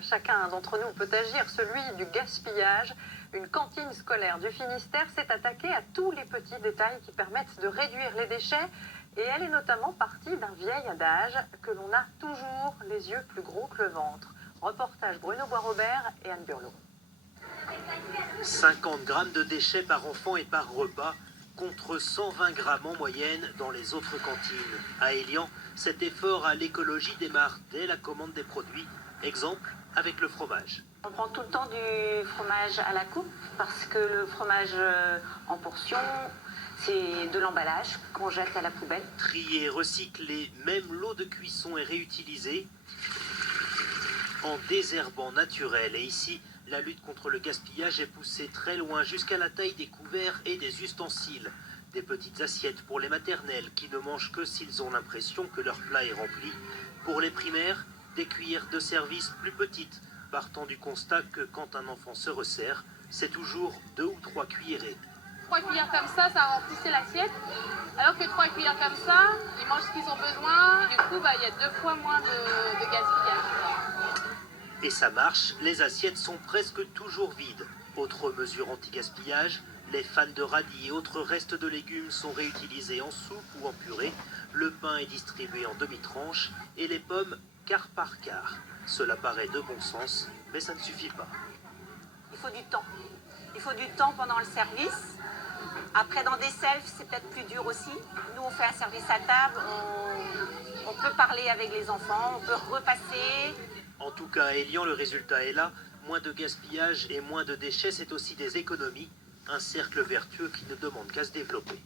Chacun d'entre nous peut agir, celui du gaspillage. Une cantine scolaire du Finistère s'est attaquée à tous les petits détails qui permettent de réduire les déchets. Et elle est notamment partie d'un vieil adage que l'on a toujours les yeux plus gros que le ventre. Reportage Bruno Bois-Robert et Anne Burlot. 50 grammes de déchets par enfant et par repas, contre 120 grammes en moyenne dans les autres cantines. À Élian, cet effort à l'écologie démarre dès la commande des produits. Exemple avec le fromage. On prend tout le temps du fromage à la coupe parce que le fromage en portion, c'est de l'emballage qu'on jette à la poubelle. Trier, recycler, même l'eau de cuisson est réutilisée en désherbant naturel. Et ici, la lutte contre le gaspillage est poussée très loin, jusqu'à la taille des couverts et des ustensiles. Des petites assiettes pour les maternelles qui ne mangent que s'ils ont l'impression que leur plat est rempli. Pour les primaires, des cuillères de service plus petites, partant du constat que quand un enfant se resserre, c'est toujours 2 ou 3 cuillerées. 3 cuillères comme ça remplissait l'assiette, alors que 3 cuillères comme ça, ils mangent ce qu'ils ont besoin. Du coup, il y a 2 fois moins de gaspillage. Et ça marche, les assiettes sont presque toujours vides. Autre mesure anti-gaspillage, les fans de radis et autres restes de légumes sont réutilisés en soupe ou en purée. Le pain est distribué en demi-tranches et les pommes quart par quart. Cela paraît de bon sens, mais ça ne suffit pas. Il faut du temps. Il faut du temps pendant le service. Après, dans des selfs, c'est peut-être plus dur aussi. Nous, on fait un service à table, on peut parler avec les enfants, on peut repasser. En tout cas, à Élian, le résultat est là. Moins de gaspillage et moins de déchets, c'est aussi des économies. Un cercle vertueux qui ne demande qu'à se développer.